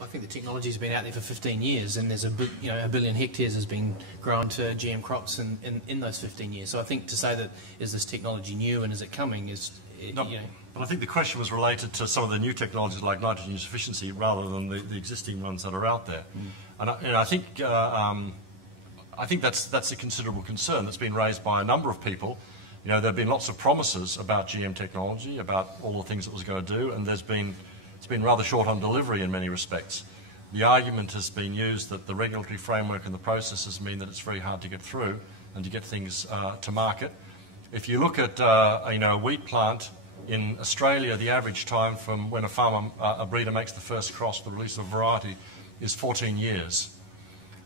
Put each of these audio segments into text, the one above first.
I think the technology's been out there for 15 years, and there's a billion hectares has been grown to GM crops in those 15 years. So I think to say that is this technology new and is it coming is, But I think the question was related to some of the new technologies like nitrogen use efficiency rather than the existing ones that are out there. And I think that's a considerable concern that's been raised by a number of people. You know, there have been lots of promises about GM technology, about all the things it was going to do, and it's been rather short on delivery in many respects. The argument has been used that the regulatory framework and the processes mean that it's very hard to get through and to get things to market. If you look at a wheat plant in Australia, the average time from when a breeder makes the first cross, the release of a variety, is 14 years.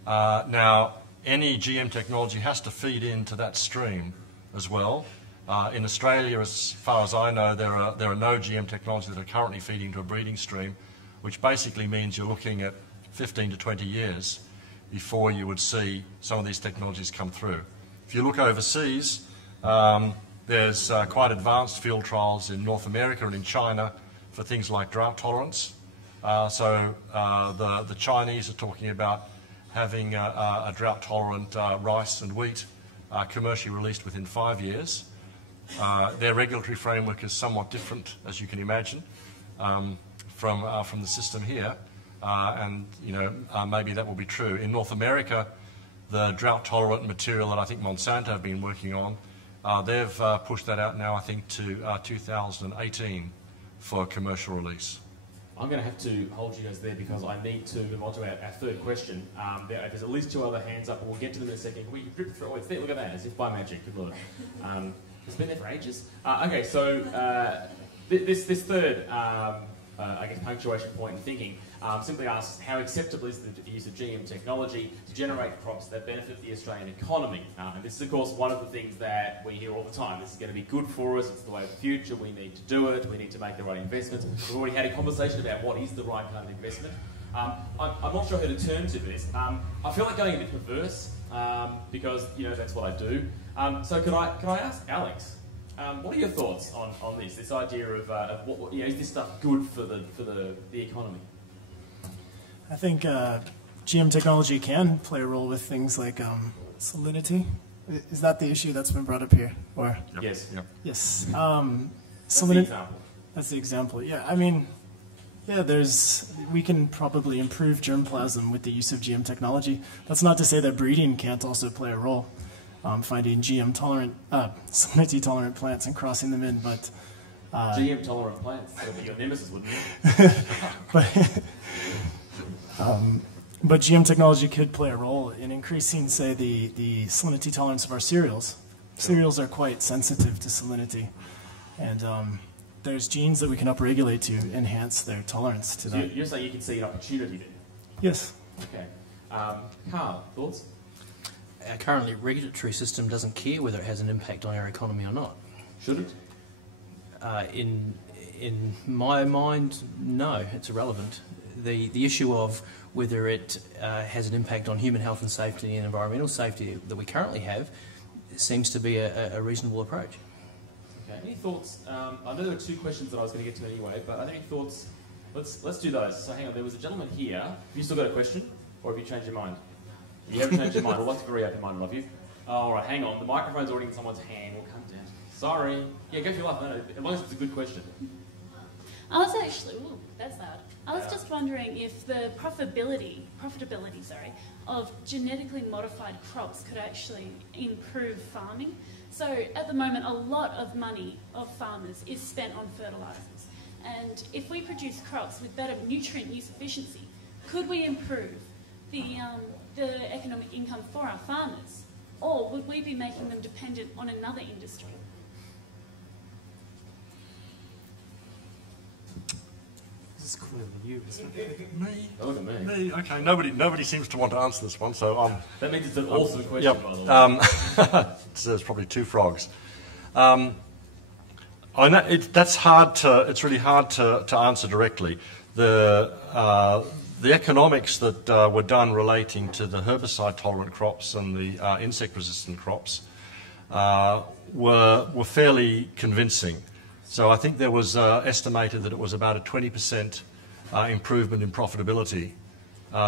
Now, any GM technology has to feed into that stream as well. In Australia, as far as I know, there are no GM technologies that are currently feeding to a breeding stream, which basically means you're looking at 15 to 20 years before you would see some of these technologies come through. If you look overseas, there's quite advanced field trials in North America and in China for things like drought tolerance. So the Chinese are talking about having a drought-tolerant rice and wheat commercially released within 5 years. Their regulatory framework is somewhat different, as you can imagine, from the system here, and maybe that will be true. In North America, the drought-tolerant material that I think Monsanto have been working on, they've pushed that out now, I think, to 2018 for commercial release. I'm going to have to hold you guys there because I need to move on to our third question. There's at least 2 other hands up, and we'll get to them in a second. Can we drip through? Oh, it's there. Look at that, as if by magic. Good Lord. It's been there for ages. Okay, so this third, I guess, punctuation point in thinking simply asks, how acceptable is the use of GM technology to generate crops that benefit the Australian economy? And this is, of course, one of the things that we hear all the time. This is going to be good for us. It's the way of the future. We need to do it. We need to make the right investments. We've already had a conversation about what is the right kind of investment. I'm not sure who to turn to for this. I feel like going a bit perverse because, that's what I do. So could I ask Alex, what are your thoughts on this idea of what, is this stuff good for the economy? I think GM technology can play a role with things like salinity. Is that the issue that's been brought up here? Or yes. Yep. Yes. That's the example. That's the example. Yeah. I mean, we can probably improve germplasm with the use of GM technology. That's not to say that breeding can't also play a role. Finding GM-tolerant, salinity-tolerant plants and crossing them in, but... GM-tolerant plants? That would be your nemesis, wouldn't it? But GM technology could play a role in increasing, say, the salinity tolerance of our cereals. Cereals are quite sensitive to salinity, and there's genes that we can upregulate to enhance their tolerance to that. You're saying you can see an opportunity there? Yes. Okay. Carl, thoughts? Our current regulatory system doesn't care whether it has an impact on our economy or not. Should it? In my mind, no, it's irrelevant. The issue of whether it has an impact on human health and safety and environmental safety that we currently have seems to be a reasonable approach. Okay. Any thoughts? I know there were 2 questions that I was going to get to anyway, but are there any thoughts? Let's do those. So hang on, there was a gentleman here. Have you still got a question, or have you changed your mind? If you haven't changed your mind, we'll like to very open-minded of you. All right, hang on. The microphone's already in someone's hand. We'll come down. Sorry. Yeah, go for your life. No, as long as it's a good question. I was actually, that's loud. I was just wondering if the profitability, of genetically modified crops could actually improve farming. So at the moment, a lot of money of farmers is spent on fertilisers. And if we produce crops with better nutrient use efficiency, could we improve the economic income for our farmers? Or would we be making them dependent on another industry? This is clearly you, isn't it? Me? Look at me. Me? Okay, nobody seems to want to answer this one, so that means it's an awesome question, by the way. There's probably 2 frogs. I know it's really hard to answer directly. The economics that were done relating to the herbicide-tolerant crops and the insect-resistant crops were fairly convincing. So I think there was estimated that it was about a 20% improvement in profitability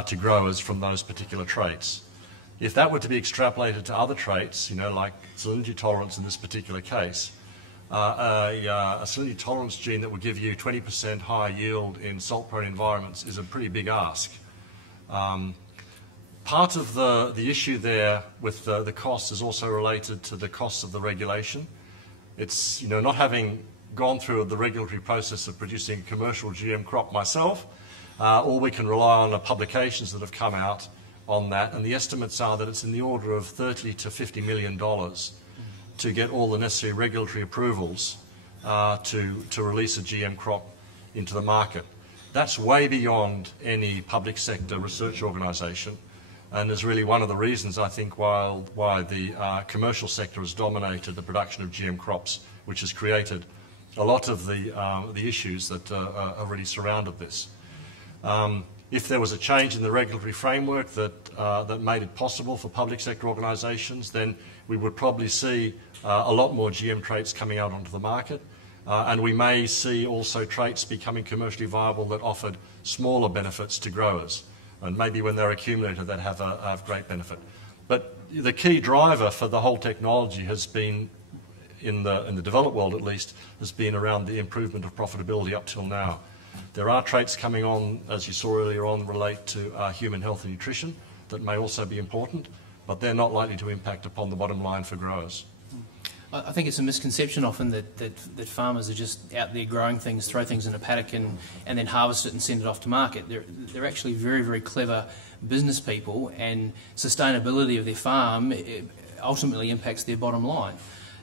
to growers from those particular traits. If that were to be extrapolated to other traits, like salinity tolerance in this particular case, a salinity tolerance gene that would give you 20% higher yield in salt-prone environments is a pretty big ask. Part of the issue there with the cost is also related to the costs of the regulation. It's, not having gone through the regulatory process of producing a commercial GM crop myself, all we can rely on are publications that have come out on that, and the estimates are that it's in the order of $30 to $50 million to get all the necessary regulatory approvals to release a GM crop into the market. That's way beyond any public sector research organisation, and is really one of the reasons, I think, why the commercial sector has dominated the production of GM crops, which has created a lot of the issues that have really surrounded this. If there was a change in the regulatory framework that made it possible for public sector organisations, then we would probably see a lot more GM traits coming out onto the market, and we may see also traits becoming commercially viable that offered smaller benefits to growers, and maybe when they're accumulated that have great benefit. But the key driver for the whole technology has been, in the developed world at least, has been around the improvement of profitability up till now. There are traits coming on, as you saw earlier on, relate to human health and nutrition that may also be important, but they're not likely to impact upon the bottom line for growers. I think it's a misconception often that farmers are just out there growing things, throw things in a paddock and then harvest it and send it off to market. They're actually very, very clever business people, and sustainability of their farm ultimately impacts their bottom line.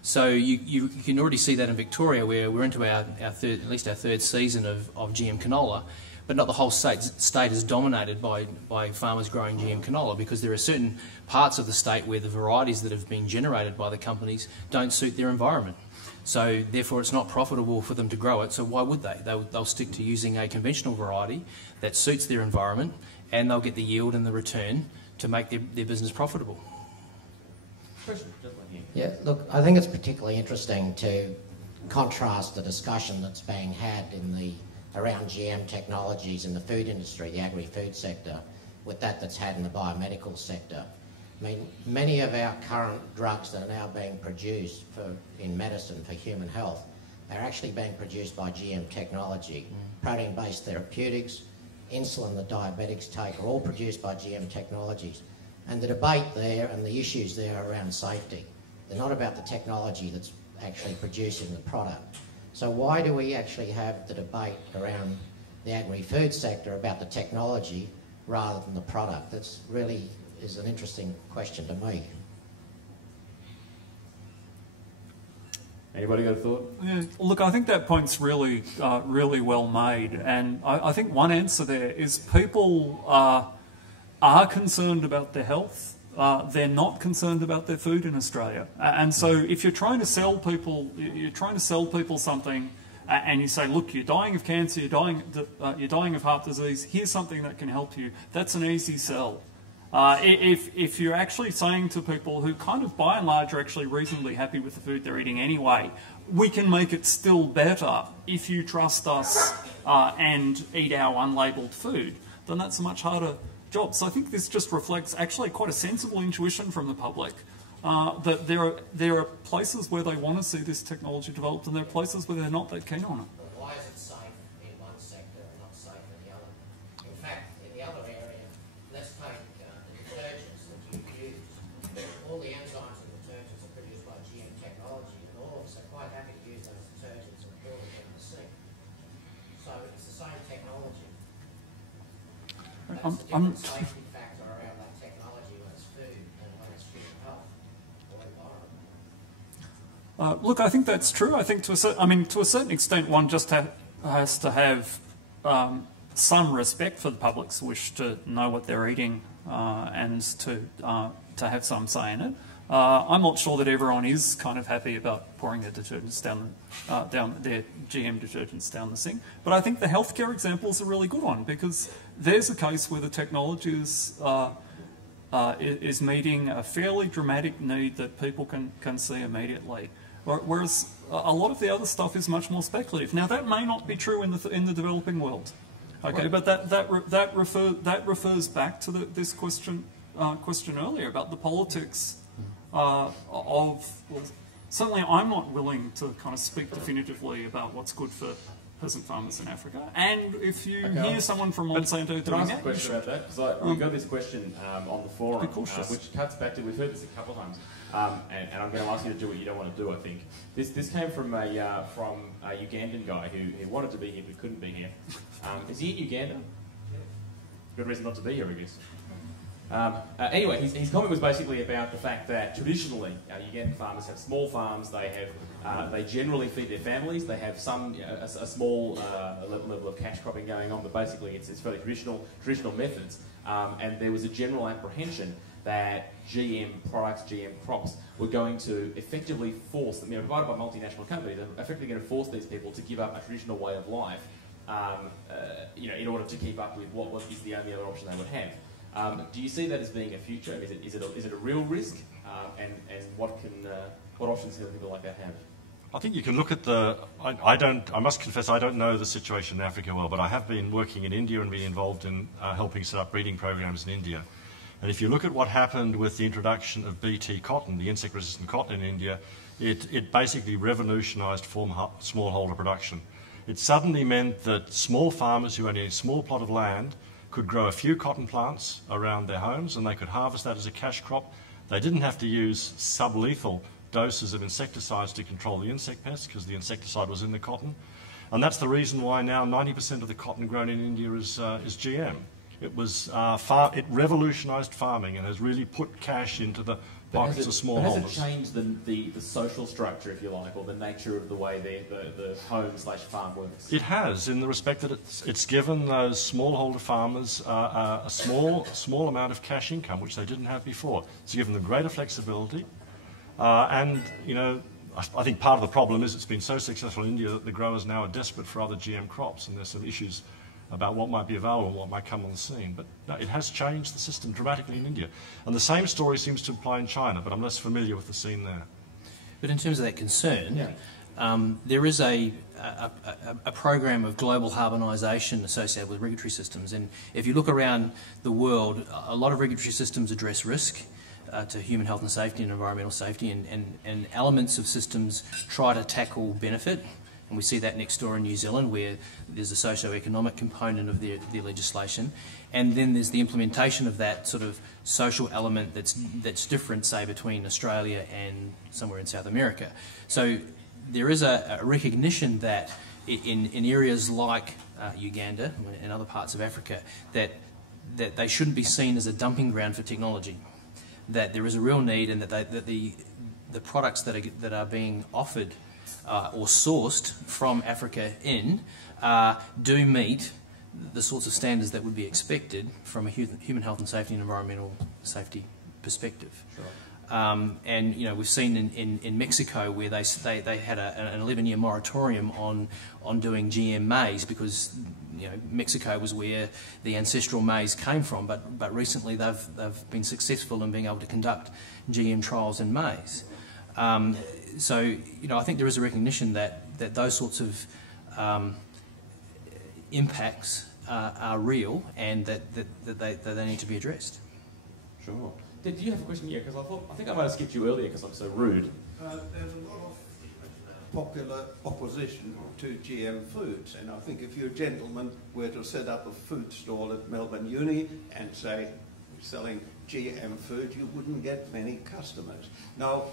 So you can already see that in Victoria, where we're into our third season of GM canola, but not the whole state is dominated by farmers growing GM canola, because there are certain parts of the state where the varieties that have been generated by the companies don't suit their environment. So therefore it's not profitable for them to grow it, so why would they? They'll stick to using a conventional variety that suits their environment, and they'll get the yield and the return to make their business profitable. Yeah, look, I think it's particularly interesting to contrast the discussion that's being had around GM technologies in the food industry, the agri-food sector, with that's had in the biomedical sector. I mean, many of our current drugs that are now being produced in medicine for human health are actually being produced by GM technology. Protein-based therapeutics, insulin that diabetics take are all produced by GM technologies. And the debate there and the issues there are around safety. They're not about the technology that's actually producing the product. So why do we actually have the debate around the agri-food sector about the technology rather than the product? That's really is an interesting question to me. Anybody got a thought? Yeah, look, I think that point's really well made, and I think one answer there is people are concerned about their health. They're not concerned about their food in Australia, and so if you're trying to sell people something, and you say, look, you're dying of cancer, you're dying of heart disease. Here's something that can help you. That's an easy sell. If you're actually saying to people who kind of by and large are actually reasonably happy with the food they're eating anyway, we can make it still better if you trust us and eat our unlabelled food, then that's a much harder job. So I think this just reflects actually quite a sensible intuition from the public that there are places where they want to see this technology developed, and there are places where they're not that keen on it. But why is it safe in one sector and not safe in the other? In fact, in the other area, let's take the detergents that you use. All the enzymes in detergents are produced by GM technology, and all of us are quite happy to use those detergents and pour them in the sink. So it's the same technology. That's a different safety factor around that technology when it's food and when it's human health or environment. Look, I think that's true. I think to a certain extent, one just has to have some respect for the public's wish to know what they're eating and to have some say in it. I'm not sure that everyone is kind of happy about pouring their detergents down their GM detergents down the sink. But I think the healthcare example is a really good one, because there's a case where the technology is meeting a fairly dramatic need that people can see immediately. Whereas a lot of the other stuff is much more speculative. Now, that may not be true in the developing world. Okay, but that refers back to this question earlier about the politics of. Well, certainly, I'm not willing to kind of speak definitively about what's good for peasant farmers in Africa. And if you hear someone from Monsanto doing that, a question about that, because we got this question on the forum, which cuts back to, we've heard this a couple of times, and I'm going to ask you to do what you don't want to do. I think this came from a Ugandan guy who wanted to be here but couldn't be here. Is he in Uganda? Good reason not to be here, I guess. Anyway, his comment was basically about the fact that traditionally Ugandan farmers have small farms. They generally feed their families. They have a small level of cash cropping going on, but basically it's fairly traditional methods. And there was a general apprehension that GM products, GM crops were going to effectively force them, provided by multinational companies, are effectively going to force these people to give up a traditional way of life, in order to keep up with what is the only other option they would have. Do you see that as being a future? Is it a real risk? And what options can people like that have? I think you can look at I must confess I don't know the situation in Africa well, but I have been working in India and been involved in helping set up breeding programs in India. And if you look at what happened with the introduction of BT cotton, the insect-resistant cotton in India, it basically revolutionised smallholder production. It suddenly meant that small farmers who only had a small plot of land could grow a few cotton plants around their homes, and they could harvest that as a cash crop. They didn't have to use sublethal doses of insecticides to control the insect pests because the insecticide was in the cotton. And that's the reason why now 90% of the cotton grown in India is GM. It revolutionised farming and has really put cash into the pockets of smallholders. Has it changed the social structure, if you like, or the nature of the way the home/farm works? It has, in the respect that it's given those smallholder farmers a small amount of cash income, which they didn't have before. It's given them greater flexibility. I think part of the problem is it's been so successful in India that the growers now are desperate for other GM crops, and there's some issues about what might be available and what might come on the scene. But no, it has changed the system dramatically in India. And the same story seems to apply in China, but I'm less familiar with the scene there. But in terms of that concern, there is a program of global harmonisation associated with regulatory systems. And if you look around the world, a lot of regulatory systems address risk to human health and safety and environmental safety, and elements of systems try to tackle benefit. And we see that next door in New Zealand, where there's a socio-economic component of their legislation. And then there's the implementation of that sort of social element that's different, say, between Australia and somewhere in South America. So there is a recognition that in areas like Uganda and other parts of Africa, that they shouldn't be seen as a dumping ground for technology, that there is a real need, and that the products that are being offered or sourced from Africa do meet the sorts of standards that would be expected from a human health and safety and environmental safety perspective. Sure. And we've seen in Mexico where they had an 11-year moratorium on doing GM maize because Mexico was where the ancestral maize came from, but recently they've been successful in being able to conduct GM trials in maize. So I think there is a recognition that those sorts of impacts are real, and that they need to be addressed. Sure. Do you have a question here? Because I think I might have skipped you earlier because I'm so rude. There's a lot of popular opposition to GM foods, and I think if you gentlemen were to set up a food stall at Melbourne Uni and say we're selling GM food, you wouldn't get many customers. Now,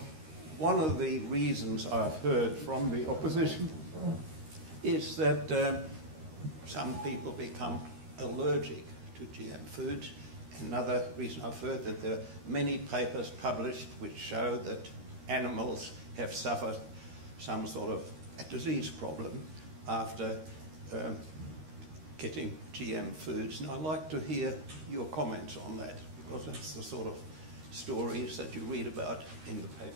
one of the reasons I've heard from the opposition is that some people become allergic to GM foods. Another reason I've heard that there are many papers published which show that animals have suffered some sort of a disease problem after getting GM foods. And I'd like to hear your comments on that, because that's the sort of stories that you read about in the papers.